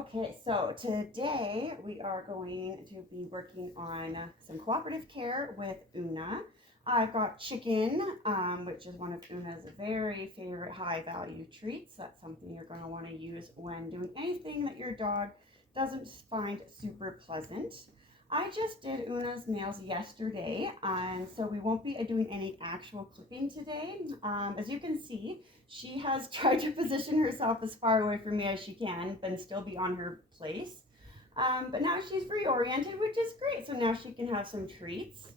Okay, so today we are going to be working on some cooperative care with Oona. I've got chicken, which is one of Oona's very favorite high value treats. That's something you're going to want to use when doing anything that your dog doesn't find super pleasant. I just did Oona's nails yesterday, and so we won't be doing any actual clipping today. As you can see, she has tried to position herself as far away from me as she can, but still be on her place. But now she's reoriented, which is great. So now she can have some treats.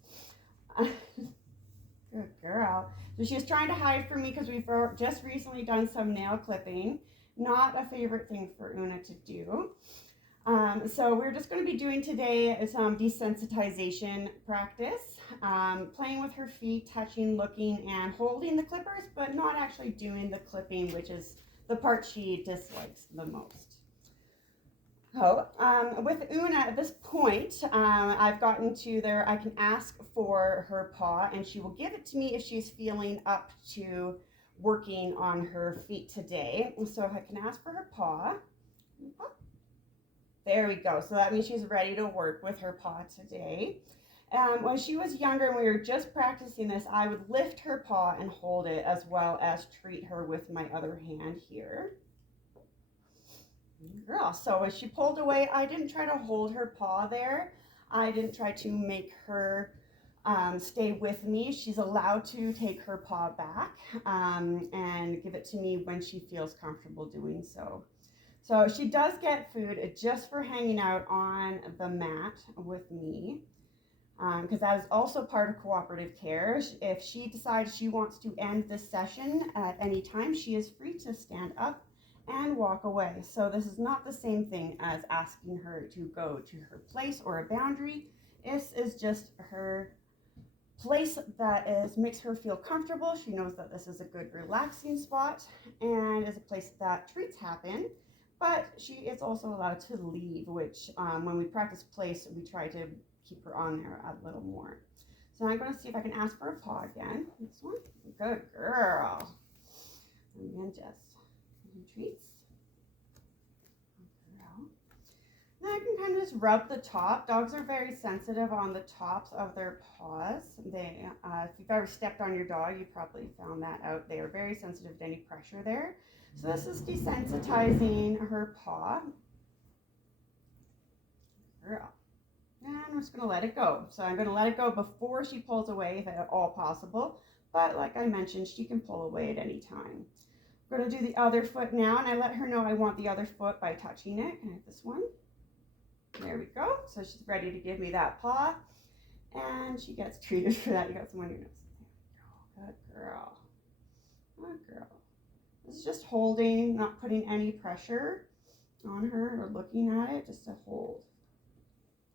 Good girl. So she was trying to hide from me because we've just recently done some nail clipping. Not a favorite thing for Oona to do. So we're just going to be doing today some desensitization practice, playing with her feet, touching, looking, and holding the clippers, but not actually doing the clipping, which is the part she dislikes the most. So with Oona at this point, I've gotten to there, I can ask for her paw, and she will give it to me if she's feeling up to working on her feet today. So if I can ask for her paw. There we go. So that means she's ready to work with her paw today. When she was younger and we were just practicing this, I would lift her paw and hold it as well as treat her with my other hand here. Girl. So as she pulled away, I didn't try to hold her paw there. I didn't try to make her stay with me. She's allowed to take her paw back and give it to me when she feels comfortable doing so. So she does get food just for hanging out on the mat with me, because that is also part of cooperative care. If she decides she wants to end this session at any time, she is free to stand up and walk away. So this is not the same thing as asking her to go to her place or a boundary. This is just her place that makes her feel comfortable. She knows that this is a good relaxing spot and is a place that treats happen. But she is also allowed to leave, which when we practice place, we try to keep her on there a little more. So I'm going to see if I can ask for a paw again. This one. Good girl. And then just treats. Good girl. Then I can kind of just rub the top. Dogs are very sensitive on the tops of their paws. They, if you've ever stepped on your dog, you probably found that out. They are very sensitive to any pressure there. So this is desensitizing her paw. Girl. And I'm just going to let it go. So I'm going to let it go before she pulls away, if at all possible. But like I mentioned, she can pull away at any time. I'm going to do the other foot now, and I let her know I want the other foot by touching it. Can I have this one? There we go. So she's ready to give me that paw. And she gets treated for that. You got some on your nose. There we go. Good girl. Good girl. This is just holding, not putting any pressure on her or looking at it, just to hold.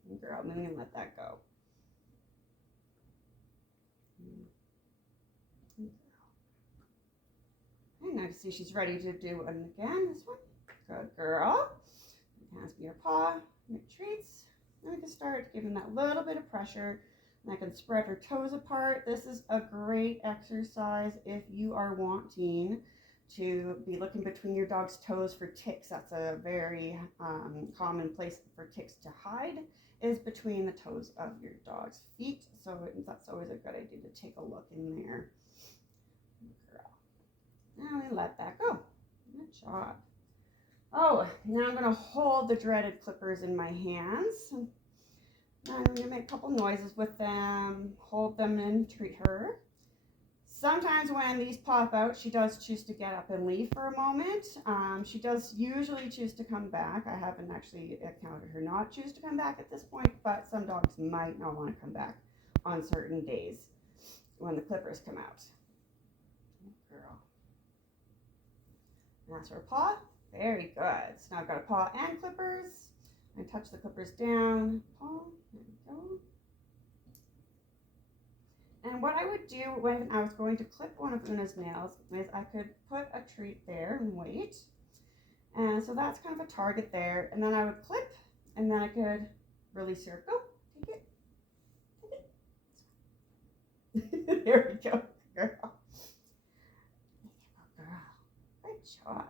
Good girl, then we can let that go. Good girl. Okay, now you see she's ready to do it again. This one. Good girl. Hands me your paw, make treats. Then we can start giving that little bit of pressure. And I can spread her toes apart. This is a great exercise if you are wanting to be looking between your dog's toes for ticks. That's a very common place for ticks to hide, is between the toes of your dog's feet. So that's always a good idea to take a look in there. Good girl. Now we let that go. Good job. Oh, now I'm going to hold the dreaded clippers in my hands. And I'm going to make a couple noises with them, hold them and treat her. Sometimes when these pop out, she does choose to get up and leave for a moment. She does usually choose to come back. I haven't actually encountered her not choose to come back at this point, but some dogs might not want to come back on certain days when the clippers come out. Good girl. That's her paw. Very good. So now I've got a paw and clippers. I touch the clippers down. Paw. There we go. And what I would do when I was going to clip one of Oona's nails is I could put a treat there and wait. And so that's kind of a target there. And then I would clip, and then I could release her. Go, take it. Take it. There we go, girl. Good job.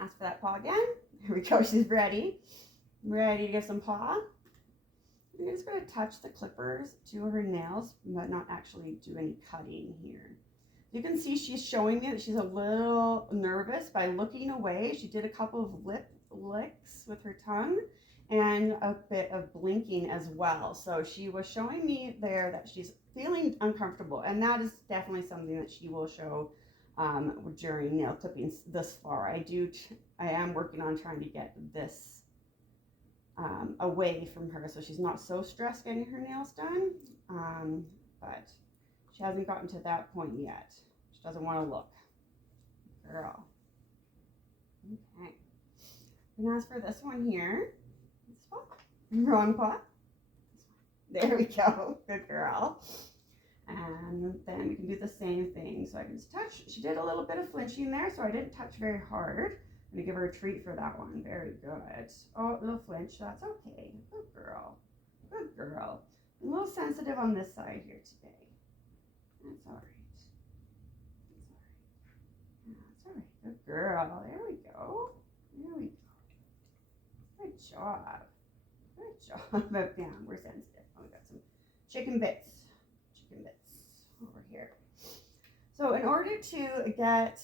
Ask for that paw again. Here we go. She's ready. Ready to give some paw. I'm just going to touch the clippers to her nails, but not actually do any cutting here. You can see she's showing me that she's a little nervous by looking away. She did a couple of lip licks with her tongue and a bit of blinking as well. So she was showing me there that she's feeling uncomfortable, and that is definitely something that she will show during nail clipping this far. I am working on trying to get this away from her so she's not so stressed getting her nails done, but she hasn't gotten to that point yet. She doesn't want to look. Girl. Okay. I'm going to ask for this one here. This paw. Wrong paw. There we go. Good girl. And then we can do the same thing. So I can just touch. She did a little bit of flinching there, so I didn't touch very hard. I'm going to give her a treat for that one. Very good. Oh, a little flinch. That's okay. Good girl. Good girl. I'm a little sensitive on this side here today. That's all right. That's all right. Good girl. There we go. There we go. Good job. Good job. But yeah, we're sensitive. Oh, we got some chicken bits. Chicken bits over here. So in order to get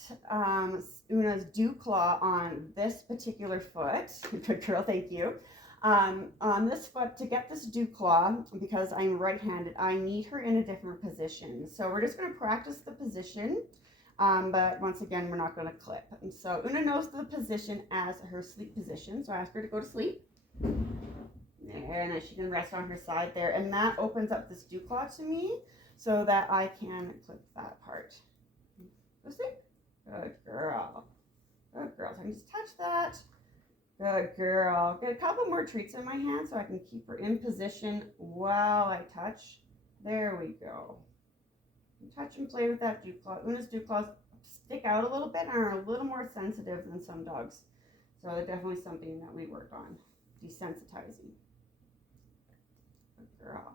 Oona's dew claw on this particular foot, good girl, thank you, on this foot, to get this dew claw, because I'm right-handed, I need her in a different position. So we're just going to practice the position, but once again, we're not going to clip. And so Oona knows the position as her sleep position, so I ask her to go to sleep. There, and then she can rest on her side there, and that opens up this dew claw to me, so that I can clip that part. Go sleep. Good girl. Good girl. So I can just touch that. Good girl. Get a couple more treats in my hand so I can keep her in position while I touch. There we go. Touch and play with that dew claw. Oona's dew claws stick out a little bit and are a little more sensitive than some dogs. So they're definitely something that we work on. Desensitizing. Good girl.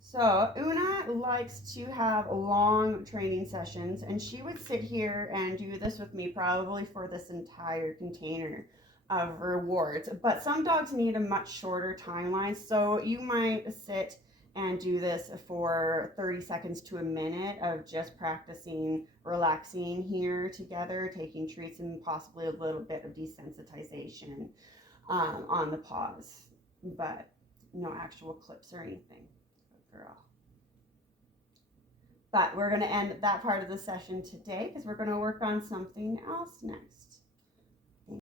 So Oona likes to have long training sessions, and she would sit here and do this with me probably for this entire container of rewards. But some dogs need a much shorter timeline, so you might sit and do this for 30 seconds to a minute of just practicing relaxing here together, taking treats, and possibly a little bit of desensitization on the paws, but no actual clips or anything. Girl. But we're going to end that part of the session today because we're going to work on something else next.